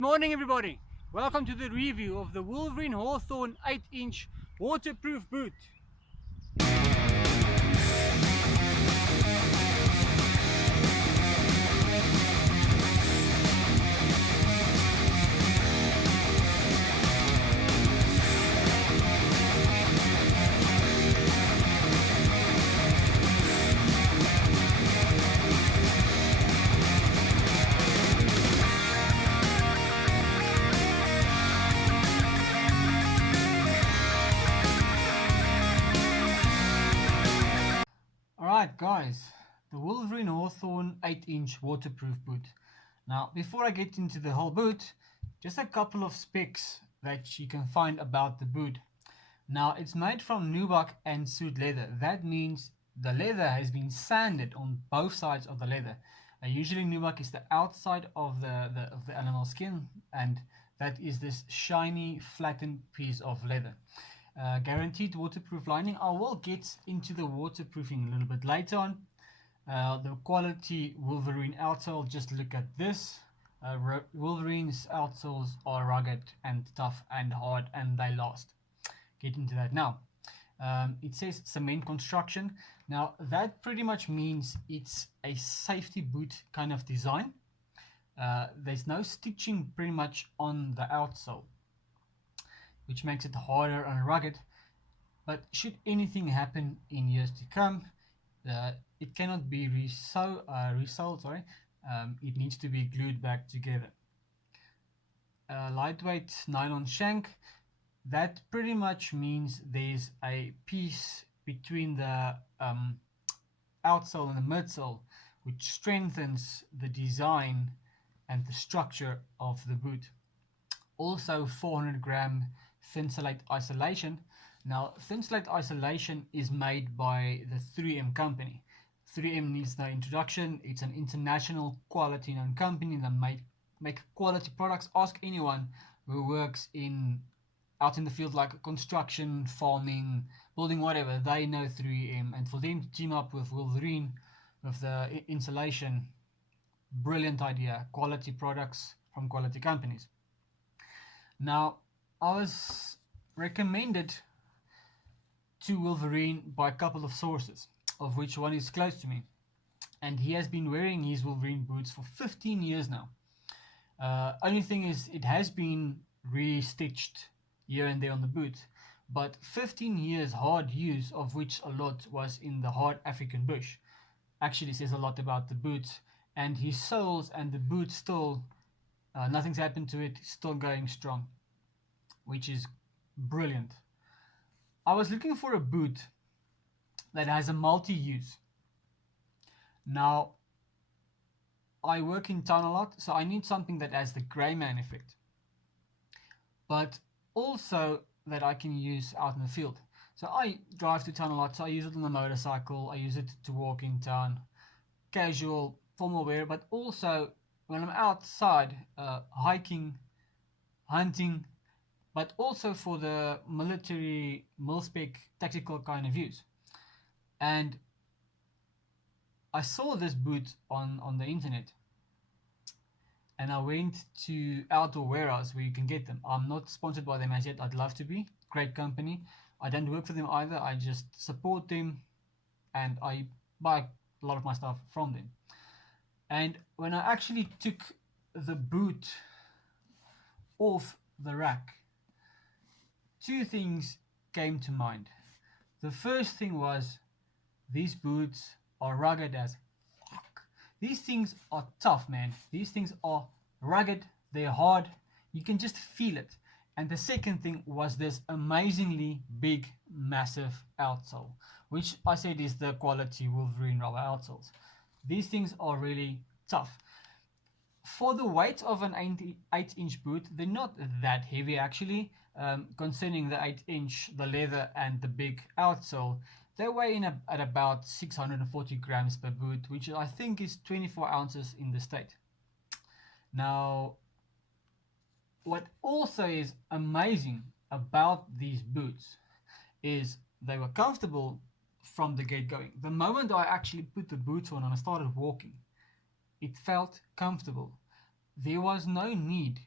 Morning everybody, welcome to the review of the Wolverine Hawthorne 8-inch waterproof boot. Alright guys, the Wolverine Hawthorne 8-inch waterproof boot. Now before I get into the whole boot, just a couple of specs that you can find about the boot. Now it's made from Nubuck and suede leather. That means the leather has been sanded on both sides of the leather. Usually Nubuck is the outside of the animal skin, and that is this shiny flattened piece of leather. Guaranteed waterproof lining. I will get into the waterproofing a little bit later on. The quality Wolverine outsole, just look at this. Wolverine's outsoles are rugged and tough and hard, and they last. Get into that now. It says cement construction. Now that pretty much means it's a safety boot kind of design. There's no stitching pretty much on the outsole, which makes it harder and rugged. But should anything happen in years to come, it cannot be resoled. It needs to be glued back together. Lightweight nylon shank. That pretty much means there's a piece between the outsole and the midsole, which strengthens the design and the structure of the boot. Also 400 gram Thinsulate Isolation. Now Thinsulate Isolation is made by the 3M company. 3M needs no introduction. It's an international quality known company that make quality products. Ask anyone who works out in the field, like construction, farming, building, whatever. They know 3M, and for them to team up with Wolverine with the insulation, brilliant idea. Quality products from quality companies. Now, I was recommended to Wolverine by a couple of sources, of which one is close to me, and he has been wearing his Wolverine boots for 15 years now. Only thing is, it has been restitched here and there on the boot, but 15 years hard use, of which a lot was in the hard African bush, actually says a lot about the boot. And his soles and the boot still, nothing's happened to it, still going strong, which is brilliant. I was looking for a boot that has a multi-use. Now, I work in town a lot, so I need something that has the grey man effect, but also that I can use out in the field. So I drive to town a lot, so I use it on the motorcycle, I use it to walk in town, casual, formal wear, but also when I'm outside hiking, hunting, but also for the military, mil-spec, tactical kind of use. And I saw this boot on the internet, and I went to Outdoor Warehouse where you can get them. I'm not sponsored by them as yet. I'd love to be. Great company. I don't work for them either. I just support them, and I buy a lot of my stuff from them. And when I actually took the boot off the rack, two things came to mind. The first thing was, these boots are rugged as fuck. These things are tough, man. These things are rugged, they're hard, you can just feel it. And the second thing was this amazingly big, massive outsole, which I said is the quality Wolverine rubber outsoles. These things are really tough. For the weight of an 8-inch boot, they're not that heavy actually. Concerning the 8-inch, the leather and the big outsole, they weigh in at about 640 grams per boot, which I think is 24 ounces in the state. Now, what also is amazing about these boots is they were comfortable from the get going. The moment I actually put the boots on and I started walking, it felt comfortable. There was no need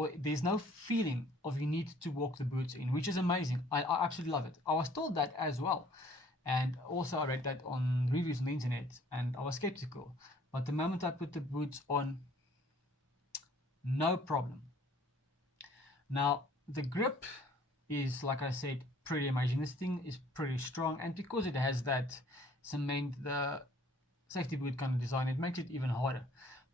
or there's no feeling of you need to walk the boots in, which is amazing. I absolutely love it. I was told that as well, and also I read that on reviews on the internet, and I was skeptical. But the moment I put the boots on, no problem. Now the grip is, like I said, pretty amazing. This thing is pretty strong, and because it has that cement, the safety boot kind of design, it makes it even harder.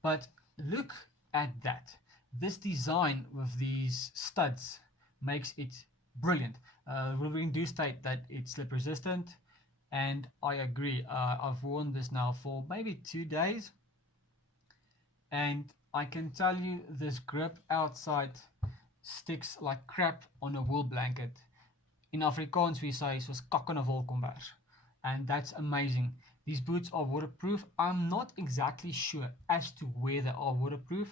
But look at that. This design with these studs makes it brilliant. Wolverine do state that it's slip resistant, and I agree. I've worn this now for maybe 2 days, and I can tell you this grip outside sticks like crap on a wool blanket. In Afrikaans we say soos kak in 'n wolkombers, and that's amazing. These boots are waterproof. I'm not exactly sure as to where they are waterproof.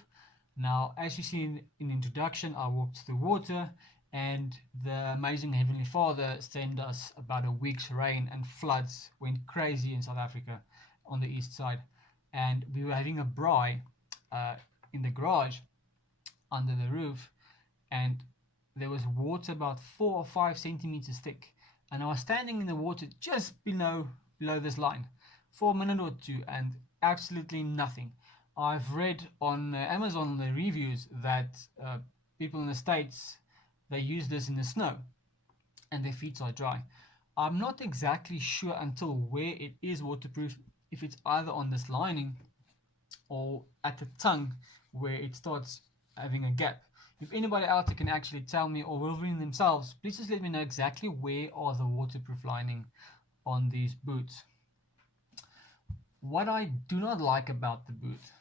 Now, as you see in the introduction, I walked through water, and the amazing Heavenly Father sent us about a week's rain, and floods went crazy in South Africa on the east side. And we were having a braai in the garage under the roof, and there was water about 4 or 5 centimeters thick, and I was standing in the water just below this line for a minute or two, and absolutely nothing. I've read on Amazon the reviews that people in the States, they use this in the snow and their feet are dry. I'm not exactly sure until where it is waterproof, if it's either on this lining or at the tongue where it starts having a gap. If anybody out there can actually tell me, or Wolverine themselves, please just let me know exactly where are the waterproof lining on these boots. What I do not like about the boot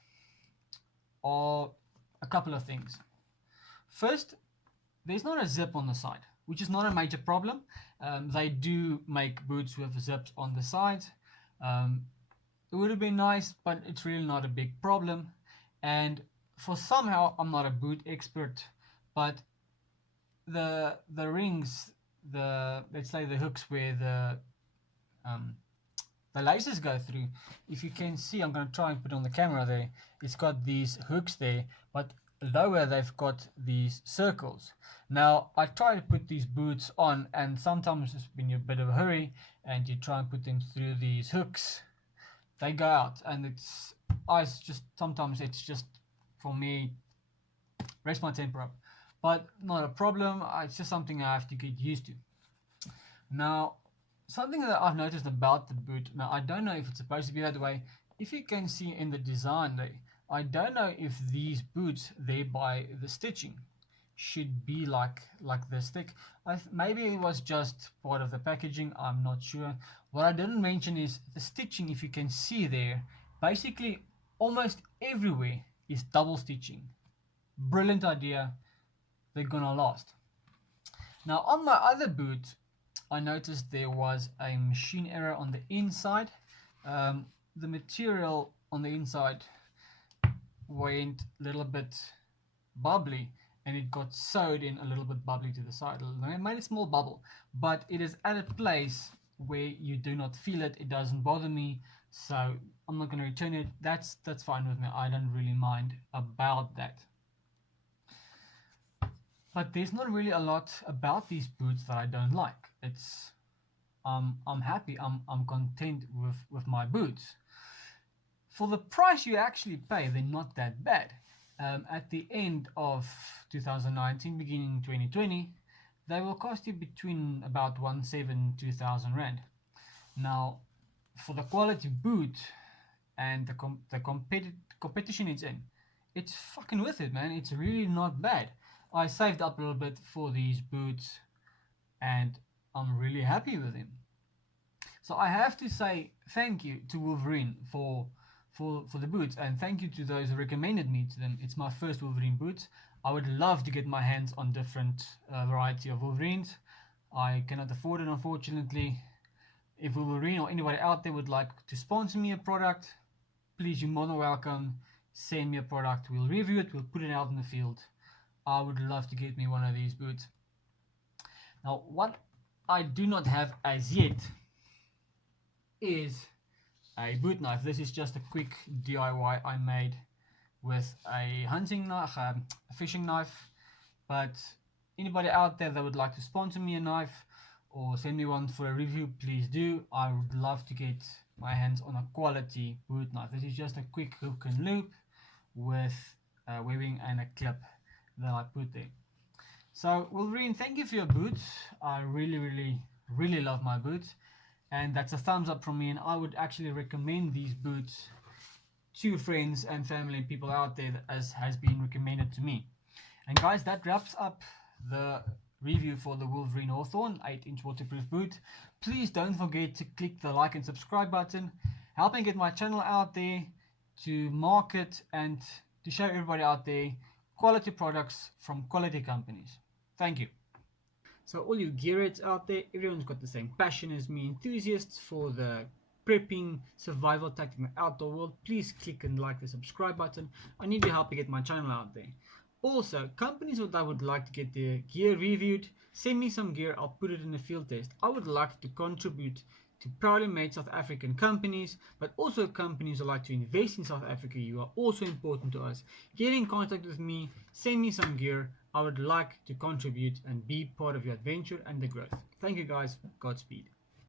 are a couple of things. First, there's not a zip on the side, which is not a major problem. They do make boots with zips on the sides. It would have been nice, but it's really not a big problem. And for somehow, I'm not a boot expert, but the rings, let's say the hooks where the lasers go through, if you can see, I'm going to try and put it on the camera there, it's got these hooks there, but lower they've got these circles. Now I try to put these boots on, and sometimes when you're a bit of a hurry and you try and put them through these hooks, they go out, and sometimes it's just, for me, rest my temper up, but not a problem. It's just something I have to get used to. Now, something that I've noticed about the boot, now I don't know if it's supposed to be that way. If you can see in the design there, I don't know if these boots there by the stitching should be like this thick. Maybe it was just part of the packaging, I'm not sure. What I didn't mention is the stitching. If you can see there, basically almost everywhere is double stitching. Brilliant idea, they're gonna last. Now on my other boot, I noticed there was a machine error on the inside. The material on the inside went a little bit bubbly, and it got sewed in a little bit bubbly to the side. It made a small bubble, but it is at a place where you do not feel it. It doesn't bother me, so I'm not going to return it. That's fine with me. I don't really mind about that. But there's not really a lot about these boots that I don't like. I'm happy. I'm content with my boots. For the price you actually pay, they're not that bad. At the end of 2019, beginning 2020, they will cost you between about 1,700 to 2,000 rand. Now, for the quality boot and the competition it's in, it's fucking worth it, man. It's really not bad. I saved up a little bit for these boots, and I'm really happy with them. So I have to say thank you to Wolverine for the boots, and thank you to those who recommended me to them. It's my first Wolverine boots. I would love to get my hands on different variety of Wolverines. I cannot afford it, unfortunately. If Wolverine or anybody out there would like to sponsor me a product, please, you're more than welcome. Send me a product. We'll review it. We'll put it out in the field. I would love to get me one of these boots. Now, what I do not have as yet is a boot knife. This is just a quick DIY I made with a hunting knife, a fishing knife, But anybody out there that would like to sponsor me a knife or send me one for a review, please do. I would love to get my hands on a quality boot knife. This is just a quick hook and loop with webbing and a clip that I put there. So Wolverine, thank you for your boots. I really love my boots, and that's a thumbs up from me, and I would actually recommend these boots to friends and family and people out there as has been recommended to me. And guys, that wraps up the review for the Wolverine Hawthorne 8-inch waterproof boot. Please don't forget to click the like and subscribe button, helping get my channel out there, to market and to show everybody out there quality products from quality companies. Thank you. So all you gearheads out there, everyone's got the same passion as me, enthusiasts for the prepping, survival tactic in the outdoor world. Please click and like the subscribe button. I need your help to get my channel out there. Also, companies that would like to get their gear reviewed, send me some gear, I'll put it in a field test. I would like to contribute to proudly made South African companies, but also companies who like to invest in South Africa. You are also important to us. Get in contact with me, send me some gear. I would like to contribute and be part of your adventure and the growth. Thank you guys. Godspeed.